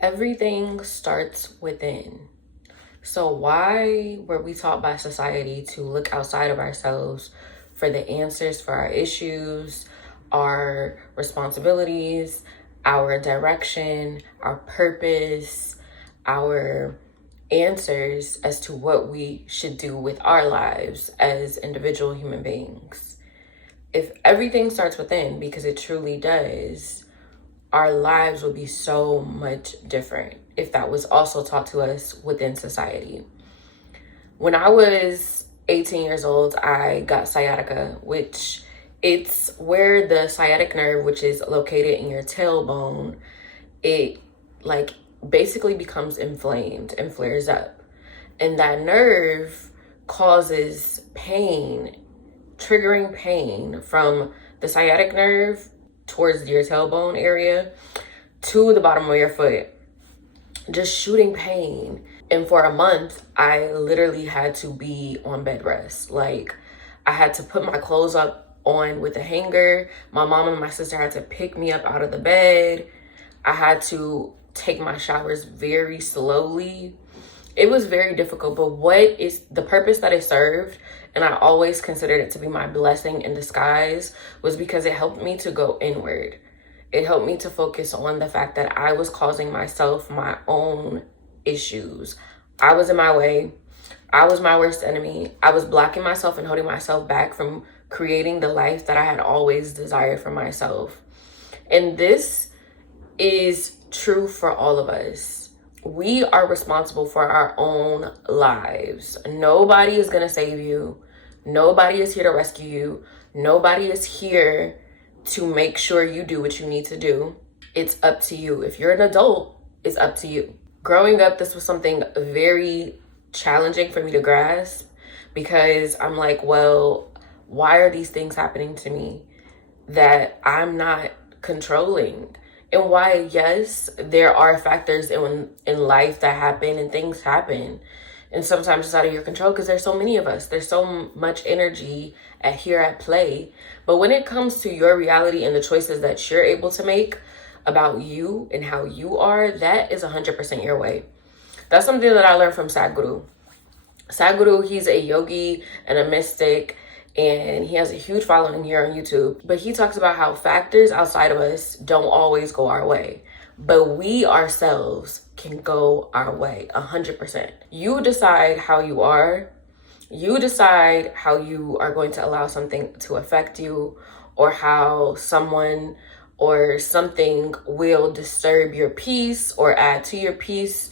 Everything starts within. So why were we taught by society to look outside of ourselves for the answers for our issues, our responsibilities, our direction, our purpose, our answers as to what we should do with our lives as individual human beings? If everything starts within, because it truly does, our lives would be so much different if that was also taught to us within society. When I was 18 years old, I got sciatica, which it's where the sciatic nerve, which is located in your tailbone, it like basically becomes inflamed and flares up. And that nerve causes pain, triggering pain from the sciatic nerve towards your tailbone area to the bottom of your foot, just shooting pain. And for a month, I literally had to be on bed rest. Like, I had to put my clothes up on with a hanger. My mom and my sister had to pick me up out of the bed. I had to take my showers very slowly. It was very difficult, but what is the purpose that it served, and I always considered it to be my blessing in disguise, was because it helped me to go inward. It helped me to focus on the fact that I was causing myself my own issues. I was in my way. I was my worst enemy. I was blocking myself and holding myself back from creating the life that I had always desired for myself. And this is true for all of us. We are responsible for our own lives. Nobody is going to save you. Nobody is here to rescue you. Nobody is here to make sure you do what you need to do. It's up to you. If you're an adult, it's up to you. Growing up, this was something very challenging for me to grasp, because I'm like, well, why are these things happening to me that I'm not controlling? And why, yes, there are factors in life that happen and things happen. And sometimes it's out of your control because there's so many of us. There's so much energy here at play. But when it comes to your reality and the choices that you're able to make about you and how you are, that is 100% your way. That's something that I learned from Sadhguru. Sadhguru, he's a yogi and a mystic, and he has a huge following here on YouTube. But he talks about how factors outside of us don't always go our way, but we ourselves can go our way 100%. You decide how you are. You decide how you are going to allow something to affect you, or how someone or something will disturb your peace or add to your peace,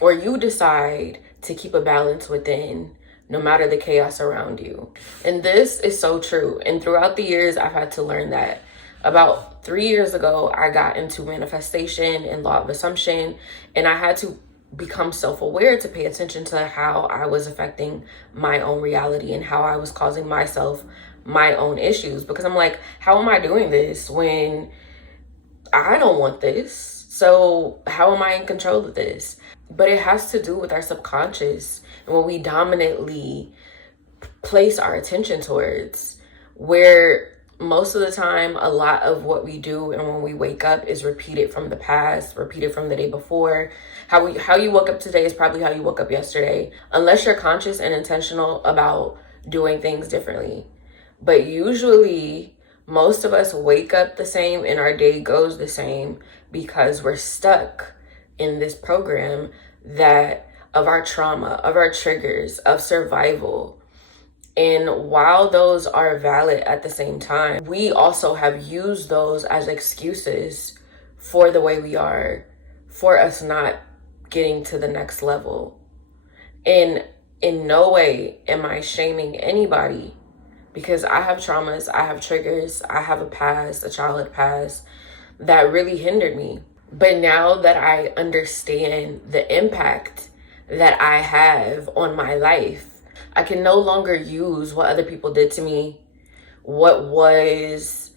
or you decide to keep a balance within, no matter the chaos around you. And this is so true. And throughout the years, I've had to learn that. About 3 years ago, I got into manifestation and law of assumption, and I had to become self-aware to pay attention to how I was affecting my own reality and how I was causing myself my own issues. Because I'm like, how am I doing this when I don't want this? So how am I in control of this? But it has to do with our subconscious and what we dominantly place our attention towards, where most of the time, a lot of what we do and when we wake up is repeated from the past, repeated from the day before. How you woke up today is probably how you woke up yesterday, unless you're conscious and intentional about doing things differently. But usually, most of us wake up the same and our day goes the same because we're stuck in this program that of our trauma, of our triggers, of survival. And while those are valid at the same time, we also have used those as excuses for the way we are, for us not getting to the next level. And in no way am I shaming anybody, because I have traumas, I have triggers, I have a past, a childhood past that really hindered me. But now that I understand the impact that I have on my life, I can no longer use what other people did to me, what was,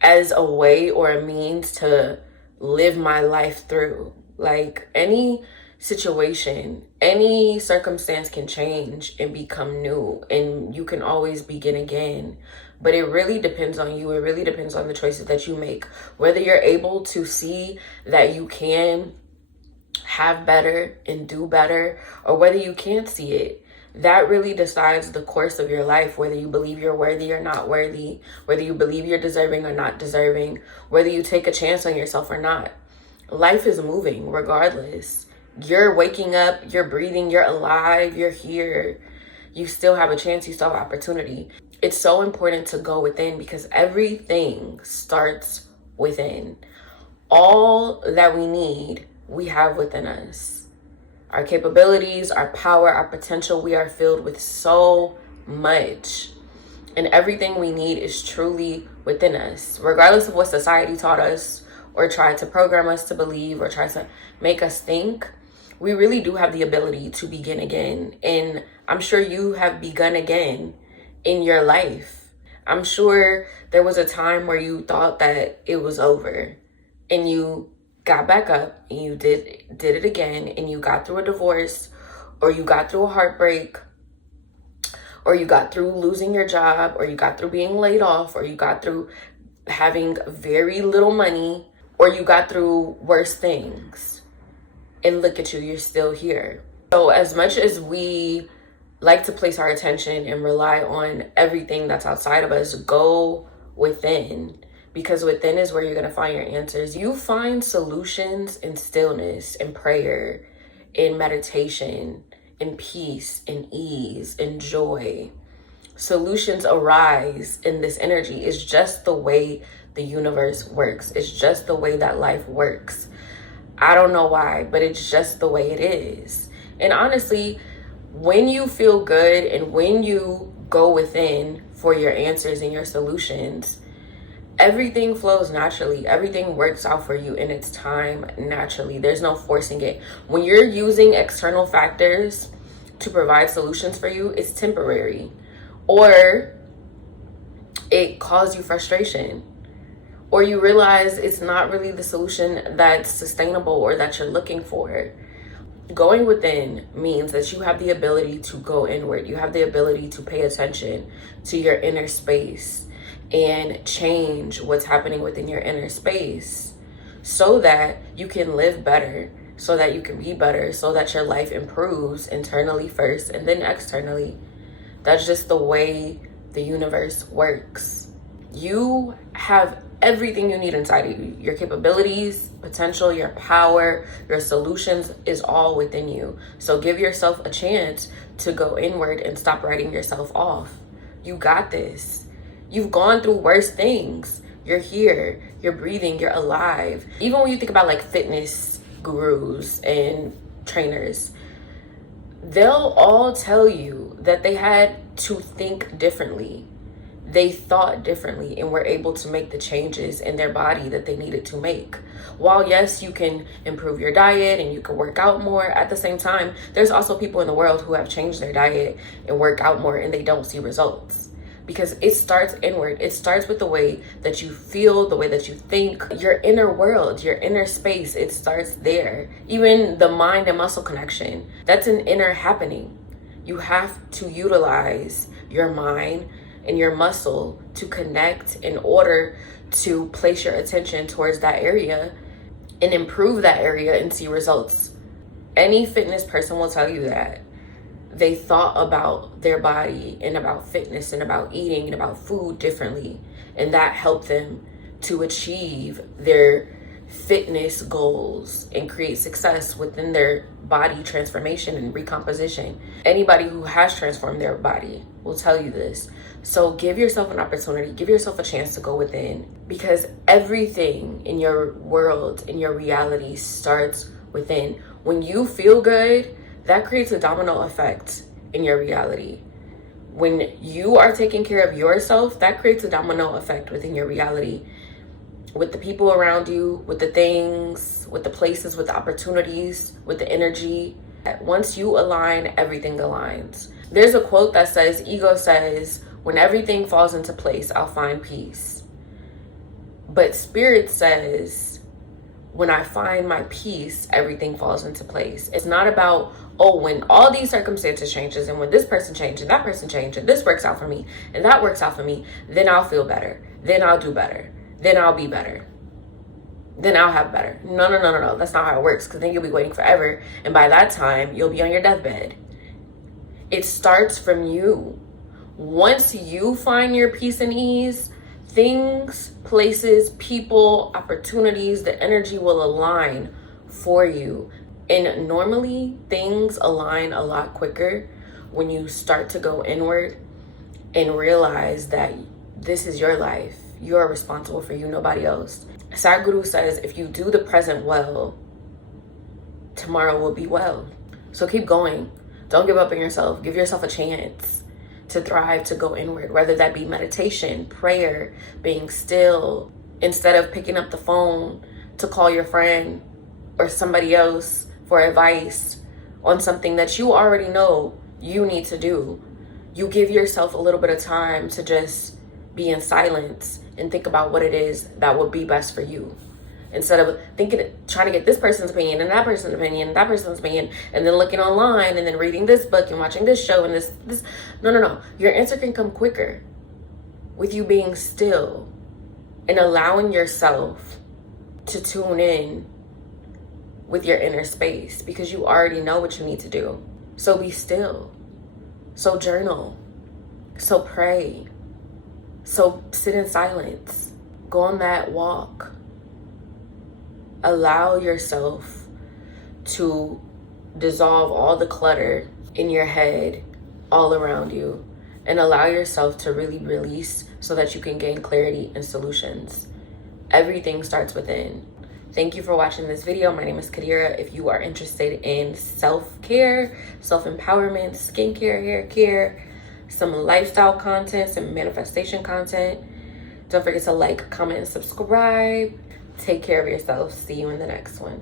as a way or a means to live my life through. Like, any situation, any circumstance can change and become new, and you can always begin again. But it really depends on you. It really depends on the choices that you make, whether you're able to see that you can have better and do better, or whether you can't see it. That really decides the course of your life, whether you believe you're worthy or not worthy, whether you believe you're deserving or not deserving, whether you take a chance on yourself or not. Life is moving regardless. You're waking up, you're breathing, you're alive, you're here. You still have a chance, you still have opportunity. It's so important to go within because everything starts within. All that we need, we have within us. Our capabilities, our power, our potential, we are filled with so much. And everything we need is truly within us. Regardless of what society taught us or tried to program us to believe or try to make us think, we really do have the ability to begin again. And I'm sure you have begun again in your life. I'm sure there was a time where you thought that it was over and you got back up and you did it again, and you got through a divorce, or you got through a heartbreak, or you got through losing your job, or you got through being laid off, or you got through having very little money, or you got through worse things. And look at you, you're still here. So as much as we like to place our attention and rely on everything that's outside of us, go within. Because within is where you're going to find your answers. You find solutions in stillness, in prayer, in meditation, in peace, in ease, in joy. Solutions arise in this energy. It's just the way the universe works. It's just the way that life works. I don't know why, but it's just the way it is. And honestly, when you feel good and when you go within for your answers and your solutions, everything flows naturally. Everything works out for you in its time naturally. There's no forcing it. When you're using external factors to provide solutions for you, it's temporary. Or it causes you frustration. Or you realize it's not really the solution that's sustainable or that you're looking for. Going within means that you have the ability to go inward. You have the ability to pay attention to your inner space and change what's happening within your inner space so that you can live better, so that you can be better, so that your life improves internally first and then externally. That's just the way the universe works. You have everything you need inside of you. Your capabilities, potential, your power, your solutions is all within you. So give yourself a chance to go inward and stop writing yourself off. You got this. You've gone through worse things. You're here, you're breathing, you're alive. Even when you think about like fitness gurus and trainers, they'll all tell you that they had to think differently. They thought differently and were able to make the changes in their body that they needed to make. While yes, you can improve your diet and you can work out more, at the same time, there's also people in the world who have changed their diet and work out more and they don't see results. Because it starts inward. It starts with the way that you feel, the way that you think, your inner world, your inner space. It starts there. Even the mind and muscle connection, that's an inner happening. You have to utilize your mind and your muscle to connect in order to place your attention towards that area and improve that area and see results. Any fitness person will tell you that. They thought about their body and about fitness and about eating and about food differently. And that helped them to achieve their fitness goals and create success within their body transformation and recomposition. Anybody who has transformed their body will tell you this. So give yourself an opportunity, give yourself a chance to go within, because everything in your world, in your reality starts within. When you feel good, that creates a domino effect in your reality. When you are taking care of yourself, that creates a domino effect within your reality. With the people around you, with the things, with the places, with the opportunities, with the energy. Once you align, everything aligns. There's a quote that says, ego says, when everything falls into place, I'll find peace. But spirit says, when I find my peace, everything falls into place. It's not about, oh, when all these circumstances changes and when this person changes and that person changes and this works out for me and that works out for me, then I'll feel better. Then I'll do better. Then I'll be better. then I'll have better. No. That's not how it works, because then you'll be waiting forever. And by that time, you'll be on your deathbed. It starts from you. Once you find your peace and ease, things, places, people, opportunities, the energy will align for you. And normally things align a lot quicker when you start to go inward and realize that this is your life. You are responsible for you, nobody else. Sadhguru says, if you do the present well, tomorrow will be well. So keep going. Don't give up on yourself. Give yourself a chance to thrive, to go inward, whether that be meditation, prayer, being still, instead of picking up the phone to call your friend or somebody else for advice on something that you already know you need to do. You give yourself a little bit of time to just be in silence and think about what it is that would be best for you. Instead of trying to get this person's opinion and that person's opinion and that person's opinion, and then looking online and then reading this book and watching this show and this. No. Your answer can come quicker with you being still and allowing yourself to tune in with your inner space, because you already know what you need to do. So be still. So journal. So pray. So sit in silence. Go on that walk. Allow yourself to dissolve all the clutter in your head all around you, and allow yourself to really release so that you can gain clarity and solutions. Everything starts within. Thank you for watching this video. My name is Qadira. If you are interested in self-care, self-empowerment, skincare, hair care, some lifestyle content, some manifestation content, don't forget to like, comment, and subscribe. Take care of yourself. See you in the next one.